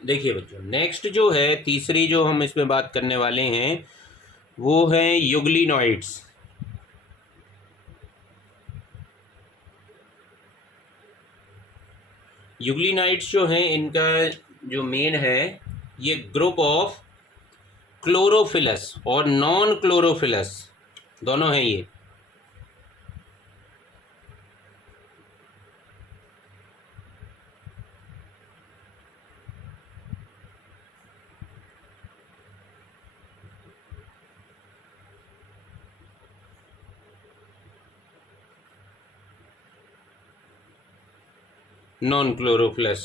देखिए बच्चों, नेक्स्ट जो है तीसरी जो हम इसमें बात करने वाले हैं वो है युगलिनॉइड्स। युगलिनॉइड्स जो हैं इनका जो मेन है, ये ग्रुप ऑफ क्लोरोफिलस और नॉन क्लोरोफिलस दोनों हैं ये। नॉन क्लोरोफिलस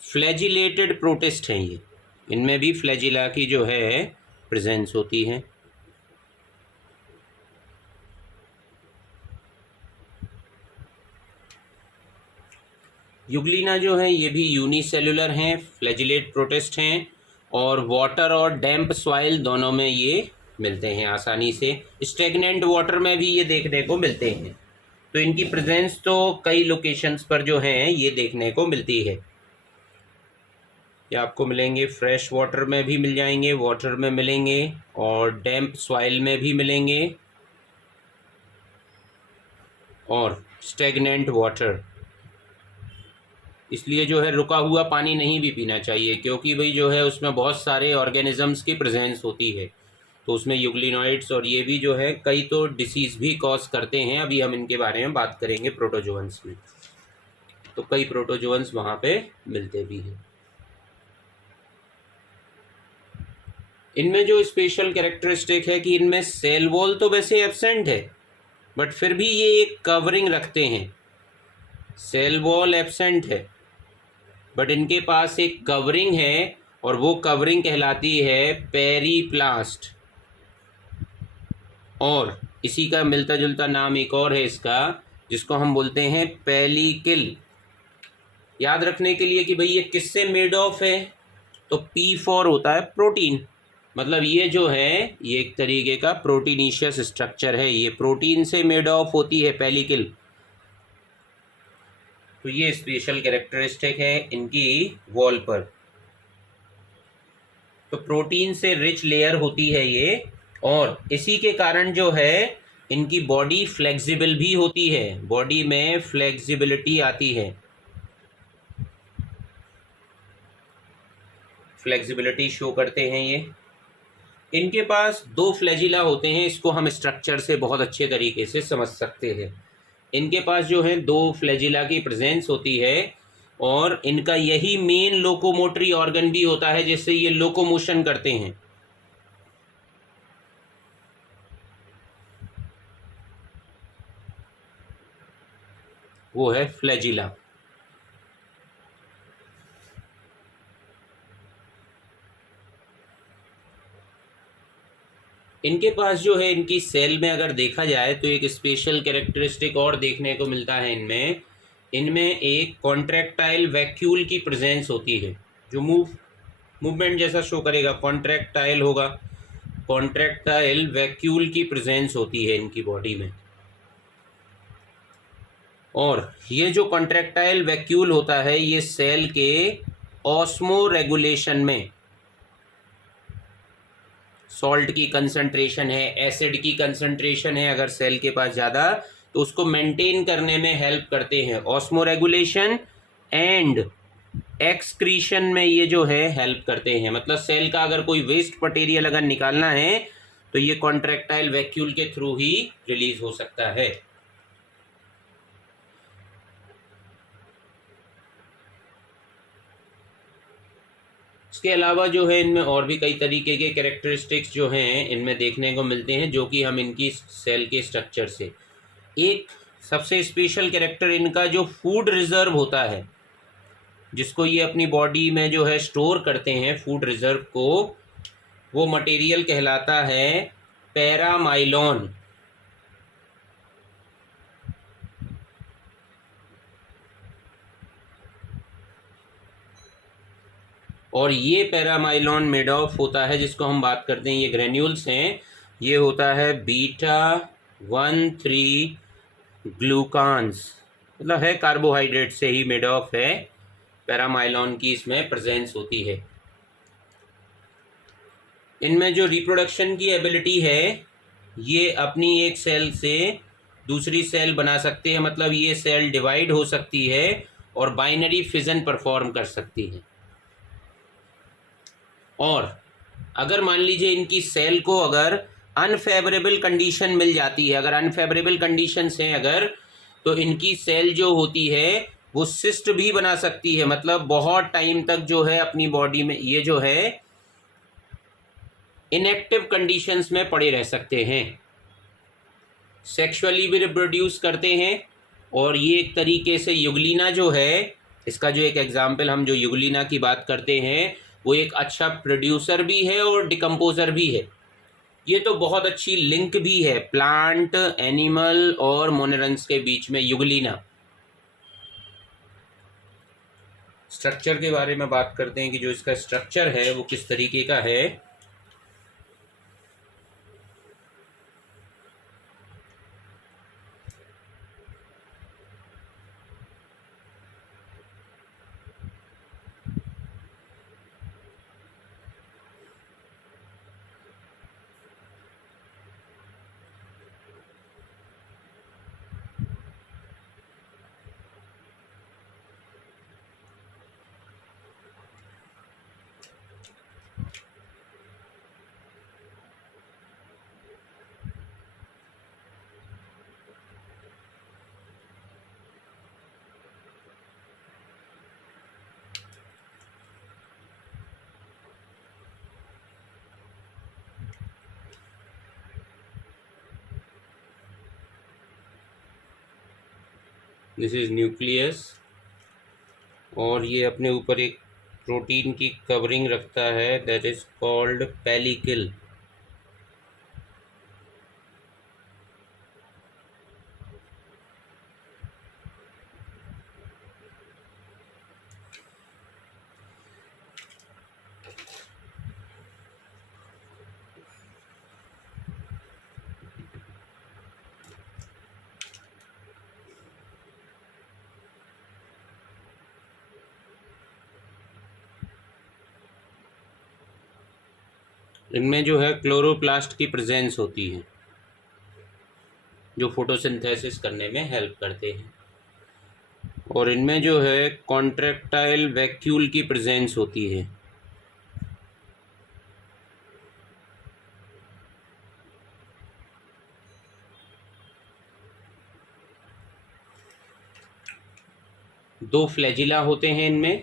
फ्लैजिलेटेड प्रोटिस्ट हैं ये। इनमें भी फ्लैजिला की जो है प्रेजेंस होती है। युगलिना जो है ये भी यूनिसेलुलर हैं, फ्लैजिलेट प्रोटिस्ट हैं और वाटर और डैम्प सॉइल दोनों में ये मिलते हैं आसानी से। स्टेगनेंट वाटर में भी ये देखने को मिलते हैं। तो इनकी प्रेजेंस तो कई लोकेशंस पर जो हैं ये देखने को मिलती है। ये आपको मिलेंगे फ्रेश वाटर में भी मिल जाएंगे, वाटर में मिलेंगे और डैम्प सॉइल में भी मिलेंगे और स्टेगनेंट वाटर। इसलिए जो है रुका हुआ पानी नहीं भी पीना चाहिए, क्योंकि भाई जो है उसमें बहुत सारे ऑर्गेनिजम्स की प्रेजेंस होती है। तो उसमें युगलिनॉइड्स और ये भी जो है कई तो डिसीज़ भी कॉज करते हैं। अभी हम इनके बारे में बात करेंगे प्रोटोजोअन्स में। तो कई प्रोटोजोअन्स वहाँ पे मिलते भी हैं। इनमें जो स्पेशल कैरेक्टरिस्टिक है कि इनमें सेल वॉल तो वैसे एब्सेंट है, बट फिर भी ये एक कवरिंग रखते हैं। सेल वॉल एब्सेंट है बट इनके पास एक कवरिंग है और वो कवरिंग कहलाती है पेरीप्लास्ट। और इसी का मिलता जुलता नाम एक और है इसका, जिसको हम बोलते हैं पेलिकिल। याद रखने के लिए कि भाई ये किससे मेड ऑफ है, तो P4 होता है प्रोटीन। मतलब ये जो है ये एक तरीके का प्रोटीनीशियस स्ट्रक्चर है, ये प्रोटीन से मेड ऑफ होती है पेलिकिल। तो ये स्पेशल कैरेक्टरिस्टिक है इनकी वॉल पर। तो प्रोटीन से रिच लेयर होती है ये, और इसी के कारण जो है इनकी बॉडी फ्लेक्सिबल भी होती है, बॉडी में फ्लेक्सिबिलिटी आती है, फ्लेक्सिबिलिटी शो करते हैं ये। इनके पास दो फ्लैजिला होते हैं, इसको हम स्ट्रक्चर से बहुत अच्छे तरीके से समझ सकते हैं। इनके पास जो है दो फ्लैजिला की प्रेजेंस होती है और इनका यही मेन लोकोमोटरी ऑर्गन भी होता है, जिससे ये लोकोमोशन करते हैं। वो है फ्लैजिला। इनके पास जो है इनकी सेल में अगर देखा जाए तो एक स्पेशल कैरेक्टरिस्टिक और देखने को मिलता है इनमें। इनमें एक कॉन्ट्रैक्टाइल वैक्यूल की प्रेजेंस होती है, जो मूवमेंट जैसा शो करेगा, कॉन्ट्रैक्टाइल होगा। कॉन्ट्रैक्टाइल वैक्यूल की प्रेजेंस होती है इनकी बॉडी में। और ये जो कॉन्ट्रैक्टाइल वैक्यूल होता है ये सेल के ऑस्मो रेगुलेशन में, सॉल्ट की कंसंट्रेशन है, एसिड की कंसंट्रेशन है अगर सेल के पास ज़्यादा, तो उसको मेंटेन करने में हेल्प करते हैं। ऑस्मो रेगुलेशन एंड एक्सक्रीशन में ये जो है हेल्प करते हैं। मतलब सेल का अगर कोई वेस्ट मटेरियल अगर निकालना है तो ये कॉन्ट्रैक्टाइल वैक्यूल के थ्रू ही रिलीज हो सकता है। इसके अलावा जो है इनमें और भी कई तरीके के कैरेक्टरिस्टिक्स जो हैं इनमें देखने को मिलते हैं, जो कि हम इनकी सेल के स्ट्रक्चर से। एक सबसे स्पेशल कैरेक्टर इनका जो फूड रिजर्व होता है, जिसको ये अपनी बॉडी में जो है स्टोर करते हैं, फूड रिजर्व को, वो मटेरियल कहलाता है पैरामाइलॉन। और ये पैरामाइलॉन मेड ऑफ होता है, जिसको हम बात करते हैं, ये ग्रेन्यूल्स हैं, ये होता है β13 ग्लूकान्स। मतलब है कार्बोहाइड्रेट से ही मेड ऑफ है पैरामाइलॉन की इसमें प्रेजेंस होती है। इनमें जो रिप्रोडक्शन की एबिलिटी है, ये अपनी एक सेल से दूसरी सेल बना सकते हैं, मतलब ये सेल डिवाइड हो सकती है और बाइनरी फिजन परफॉर्म कर सकती है। और अगर मान लीजिए इनकी सेल को अगर अनफेवरेबल कंडीशन मिल जाती है, अगर अनफेवरेबल कंडीशंस हैं अगर, तो इनकी सेल जो होती है वो सिस्ट भी बना सकती है, मतलब बहुत टाइम तक जो है अपनी बॉडी में ये जो है इनएक्टिव कंडीशंस में पड़े रह सकते हैं। सेक्सुअली भी रिप्रोड्यूस करते हैं, और ये एक तरीके से युगलीना जो है, इसका जो एक एग्जाम्पल हम जो युगलीना की बात करते हैं, वो एक अच्छा प्रोड्यूसर भी है और डिकम्पोजर भी है। ये तो बहुत अच्छी लिंक भी है प्लांट, एनिमल और मोनेरन्स के बीच में, युगलीना। स्ट्रक्चर के बारे में बात करते हैं कि जो इसका स्ट्रक्चर है वो किस तरीके का है। दिस इज न्यूक्लियस, और ये अपने ऊपर एक प्रोटीन की कवरिंग रखता है, दैट इज कॉल्ड पेलिकल। इनमें जो है क्लोरोप्लास्ट की प्रेजेंस होती है, जो फोटोसिंथेसिस करने में हेल्प करते हैं। और इनमें जो है कॉन्ट्रैक्टाइल वैक्यूल की प्रेजेंस होती है। दो फ्लैजिला होते हैं इनमें,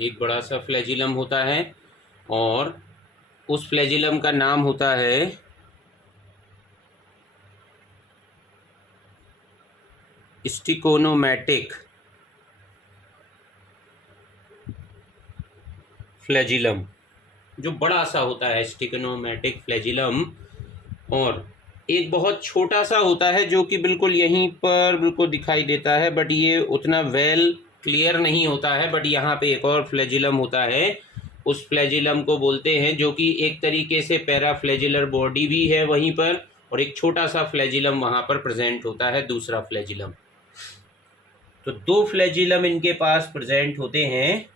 एक बड़ा सा फ्लैजिलम होता है और उस फ्लैजिलम का नाम होता है स्टिकोनोमैटिक फ्लैजिलम, जो बड़ा सा होता है स्टिकोनोमैटिक फ्लैजिलम। और एक बहुत छोटा सा होता है जो कि बिल्कुल यहीं पर बिल्कुल दिखाई देता है, बट ये उतना वेल क्लियर नहीं होता है। बट यहाँ पे एक और फ्लैजिलम होता है, उस फ्लैजिलम को बोलते हैं, जो कि एक तरीके से पैराफ्लैजिलर बॉडी भी है वहीं पर, और एक छोटा सा फ्लैजिलम वहाँ पर प्रेजेंट होता है, दूसरा फ्लैजिलम। तो दो फ्लैजिलम इनके पास प्रेजेंट होते हैं।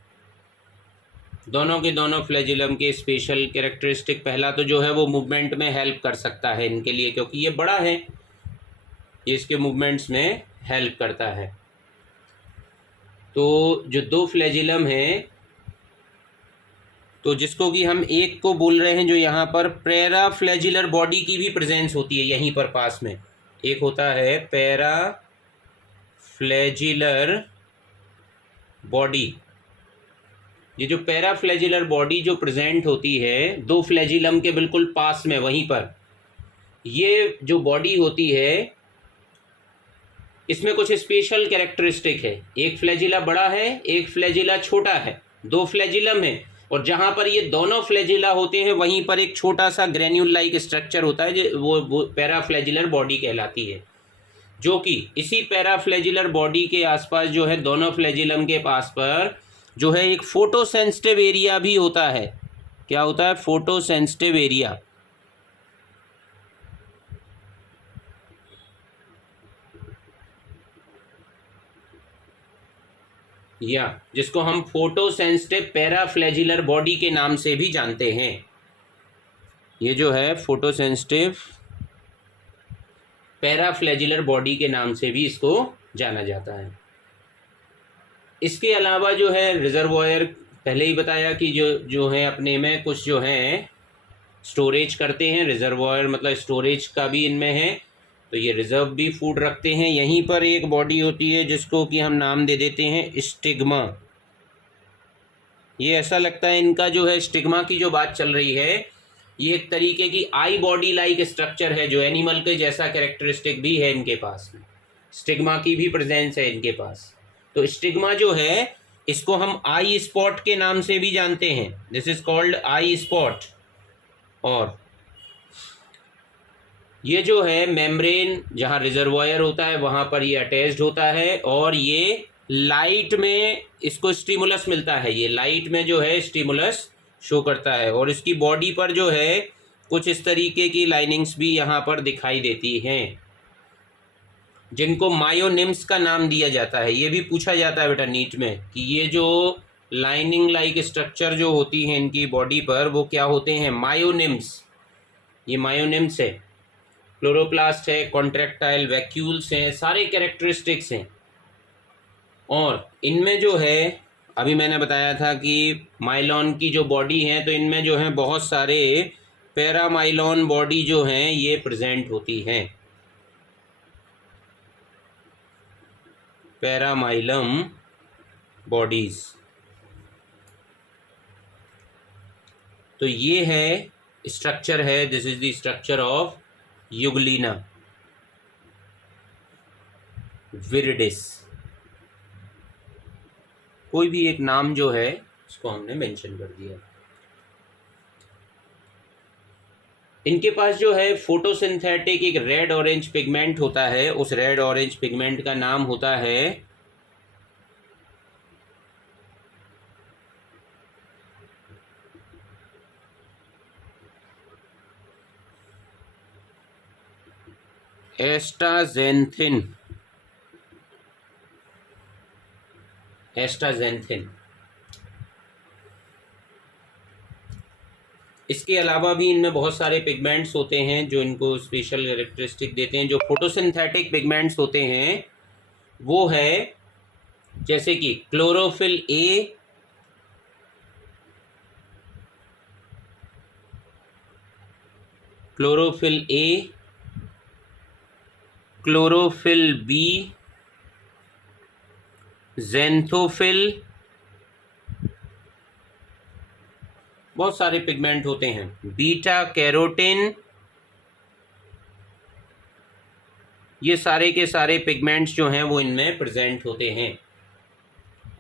दोनों के दोनों फ्लैजिलम के स्पेशल कैरेक्टरिस्टिक, पहला तो जो है वो मूवमेंट में हेल्प कर सकता है इनके लिए, क्योंकि ये बड़ा है, ये इसके मूवमेंट्स में हेल्प करता है। तो जो दो फ्लैजिलम हैं, तो जिसको कि हम एक को बोल रहे हैं, जो यहाँ पर पैराफ्लैजिलर बॉडी की भी प्रेजेंस होती है यहीं पर पास में, एक होता है पैराफ्लैजिलर बॉडी। ये जो पैराफ्लैजिलर बॉडी जो प्रेजेंट होती है दो फ्लैजिलम के बिल्कुल पास में वहीं पर, ये जो बॉडी होती है इसमें कुछ स्पेशल कैरेक्टरिस्टिक है। एक फ्लैजिला बड़ा है, एक फ्लैजिला छोटा है, दो फ्लैजिलम है, और जहाँ पर ये दोनों फ्लैजिला होते हैं वहीं पर एक छोटा सा ग्रेन्यूल लाइक स्ट्रक्चर होता है, जो वो पैराफ्लैजिलर बॉडी कहलाती है। जो कि इसी पैराफ्लैजिलर बॉडी के आसपास जो है दोनों फ्लैजिलम के पास पर जो है एक फोटो सेंसिटिव एरिया भी होता है। क्या होता है? Photo sensitive area. या जिसको हम फोटोसेंसिटिव पैराफ्लैजिलर बॉडी के नाम से भी जानते हैं। ये जो है फोटोसेंसिटिव पैराफ्लैजिलर बॉडी के नाम से भी इसको जाना जाता है। इसके अलावा जो है रिजर्वॉयर, पहले ही बताया कि जो है अपने में कुछ जो है स्टोरेज करते हैं। रिजर्वॉयर मतलब स्टोरेज का भी इनमें है, तो ये रिजर्व भी फूड रखते हैं। यहीं पर एक बॉडी होती है जिसको कि हम नाम दे देते हैं स्टिग्मा। ये ऐसा लगता है इनका जो है स्टिग्मा की जो बात चल रही है, ये एक तरीके की आई बॉडी लाइक स्ट्रक्चर है जो एनिमल के जैसा कैरेक्टरिस्टिक भी है इनके पास में। स्टिग्मा की भी प्रेजेंस है इनके पास। तो स्टिग्मा जो है इसको हम आई स्पॉट के नाम से भी जानते हैं। This is called I spot. और ये जो है मेम्ब्रेन जहाँ रिजर्वॉयर होता है वहाँ पर ये अटैच्ड होता है, और ये लाइट में इसको स्टिमुलस मिलता है। ये लाइट में जो है स्टिमुलस शो करता है, और इसकी बॉडी पर जो है कुछ इस तरीके की लाइनिंग्स भी यहाँ पर दिखाई देती हैं जिनको मायोनिम्स का नाम दिया जाता है। ये भी पूछा जाता है बेटा नीट में कि ये जो लाइनिंग लाइक स्ट्रक्चर जो होती हैं इनकी बॉडी पर वो क्या होते हैं, मायोनिम्स। ये मायोनिम्स है, क्लोरोप्लास्ट है, कॉन्ट्रैक्टाइल वैक्यूल्स हैं, सारे कैरेक्टरिस्टिक्स हैं। और इनमें जो है अभी मैंने बताया था कि माइलॉन की जो बॉडी है, तो इनमें जो है बहुत सारे पैरामाइलॉन बॉडी जो हैं ये प्रेजेंट होती हैं। पैरामाइलम बॉडीज, तो ये है स्ट्रक्चर है। This is the structure of Euglena viridis. कोई भी एक नाम जो है उसको हमने मेंशन कर दिया। इनके पास जो है फोटोसिंथेटिक एक रेड ऑरेंज पिगमेंट होता है। उस रेड ऑरेंज पिगमेंट का नाम होता है एस्टाजेंथिन। एस्टाजेंथिन। इसके अलावा भी इनमें बहुत सारे पिगमेंट्स होते हैं जो इनको स्पेशल कैरेक्टरिस्टिक देते हैं। जो फोटोसिंथेटिक पिगमेंट्स होते हैं वो है जैसे कि chlorophyll A, chlorophyll A, chlorophyll B, xanthophyll, बहुत सारे पिगमेंट होते हैं। बीटा कैरोटीन, ये सारे के सारे पिगमेंट्स जो हैं वो इनमें प्रेजेंट होते हैं।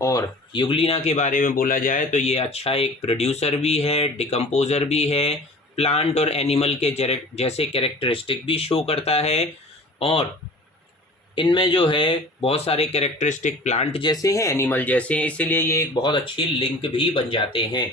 और यूग्लिना के बारे में बोला जाए तो ये अच्छा एक प्रोड्यूसर भी है, डिकम्पोजर भी है, प्लांट और एनिमल के जैसे कैरेक्टरिस्टिक भी शो करता है। और इनमें जो है बहुत सारे कैरेक्टरिस्टिक प्लांट जैसे हैं, एनिमल जैसे हैं, इसीलिए ये एक बहुत अच्छी लिंक भी बन जाते हैं।